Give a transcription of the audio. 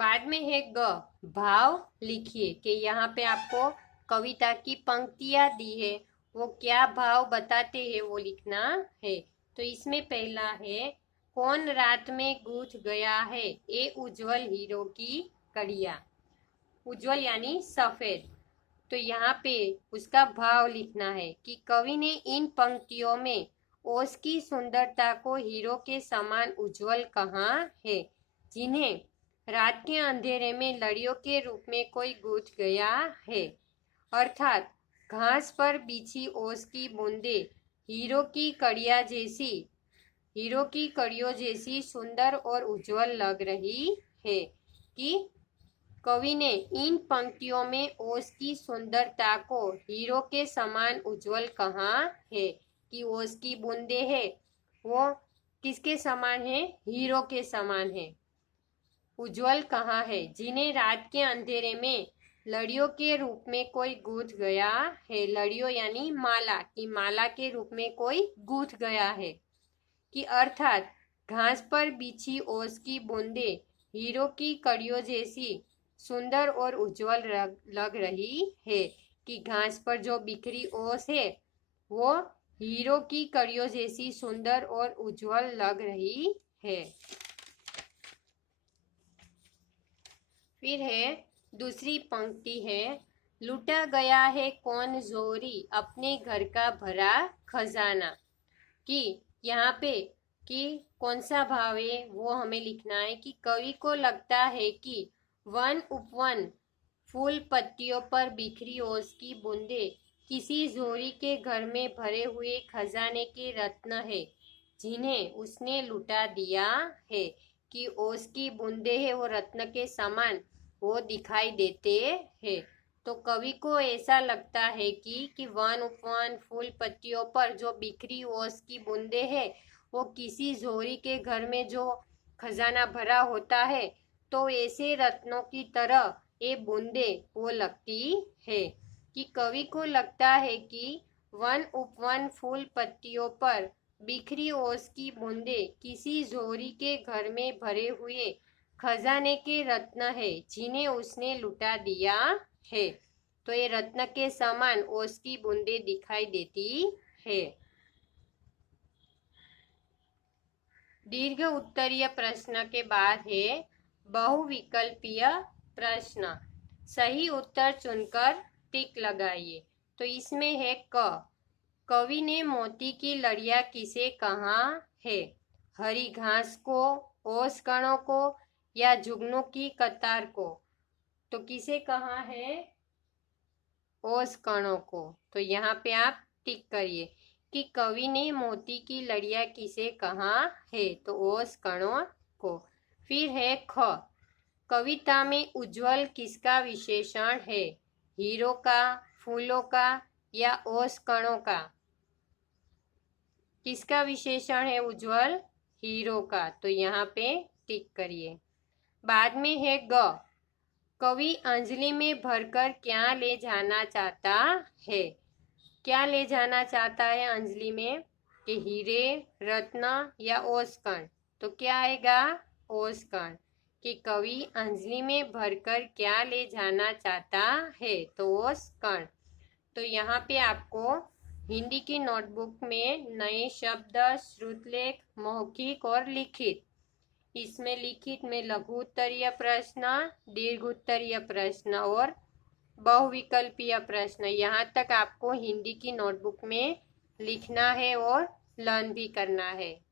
बाद में है ग, भाव लिखिए। कि यहाँ पे आपको कविता की पंक्तियां दी है, वो क्या भाव बताते हैं वो लिखना है। तो इसमें पहला है, कौन रात में गूंथ गया है ए उज्जवल हीरो की कड़िया। उज्जवल यानी सफेद। तो यहाँ पे उसका भाव लिखना है कि कवि ने इन पंक्तियों में ओस की सुंदरता को हीरो के समान उज्जवल कहा है, जिन्हें रात के अंधेरे में लड़ियों के रूप में कोई गूंथ गया है। अर्थात घास पर बिछी ओस की बूंदे हीरो की कड़ियों जैसी सुंदर और उज्जवल लग रही है। कि कवि ने इन पंक्तियों में ओस की सुंदरता को हीरो के समान उज्जवल कहा है। कि ओस की बूंदे है वो किसके समान है, हीरो के समान है। उज्जवल कहा है, जिन्हें रात के अंधेरे में लड़ियों के रूप में कोई गूंथ गया है। लड़ियों यानी माला, की माला के रूप में कोई गूंथ गया है। कि अर्थात घास पर बिछी ओस की बूंदे हीरो की कड़ियों जैसी सुंदर और उज्जवल लग रही है। कि घास पर जो बिखरी ओस है वो हीरो की कड़ियों जैसी सुंदर और उज्जवल लग रही है। फिर है दूसरी पंक्ति है, लूटा गया है कौन जोरी अपने घर का भरा खजाना। कि यहाँ पे कि कौन सा भाव है वो हमें लिखना है। कि कवि को लगता है कि वन उपवन फूल पत्तियों पर बिखरी ओस की बूंदे किसी जोरी के घर में भरे हुए खजाने के रत्न है, जिन्हें उसने लुटा दिया है। कि ओस की बूंदे है वो रत्न के समान वो दिखाई देते हैं। तो कवि को ऐसा लगता है कि वन उपवन फूल पत्तियों पर जो बिखरी ओस की बूंदे है वो किसी जोरी के घर में जो खजाना भरा होता है, तो ऐसे रत्नों की तरह ये बूंदे वो लगती है। कि कवि को लगता है कि वन उपवन फूल पत्तियों पर बिखरी ओस की बूंदे किसी जोरी के घर में भरे हुए खजाने के रत्न है, जिन्हें उसने लुटा दिया है। तो ये रत्न के समान ओस की बूंदे दिखाई देती है। दीर्घ उत्तरीय प्रश्न के बाद है बहुविकल्पीय प्रश्न। सही उत्तर चुनकर टिक लगाइए। तो इसमें है क, कवि ने मोती की लड़ियां किसे कहा है। हरी घास को, ओस कणों को या जुगनू की कतार को। तो किसे कहा है, ओस कणों को। तो यहाँ पे आप टिक करिए कि कवि ने मोती की लड़ियां किसे कहा है, तो ओस कणों को। फिर है ख, कविता में उज्जवल किसका विशेषण है, हीरो का, फूलों का या ओस कणों का। किसका विशेषण है उज्जवल, हीरो का। तो यहाँ पे टिक करिए। बाद में है ग, कवि अंजलि में भरकर क्या ले जाना चाहता है। क्या ले जाना चाहता है अंजलि में, कि हीरे, रत्न या ओस कण। तो क्या आएगा, ओस कण। कि कवि अंजलि में भरकर क्या ले जाना चाहता है, तो ओस कण। तो यहाँ पे आपको हिंदी की नोटबुक में नए शब्द, श्रुतलेख, मौखिक और लिखित, इसमें लिखित में लघु उत्तरीय प्रश्न, दीर्घ उत्तरीय प्रश्न और बहुविकल्पीय प्रश्न, यहाँ तक आपको हिंदी की नोटबुक में लिखना है और लर्न भी करना है।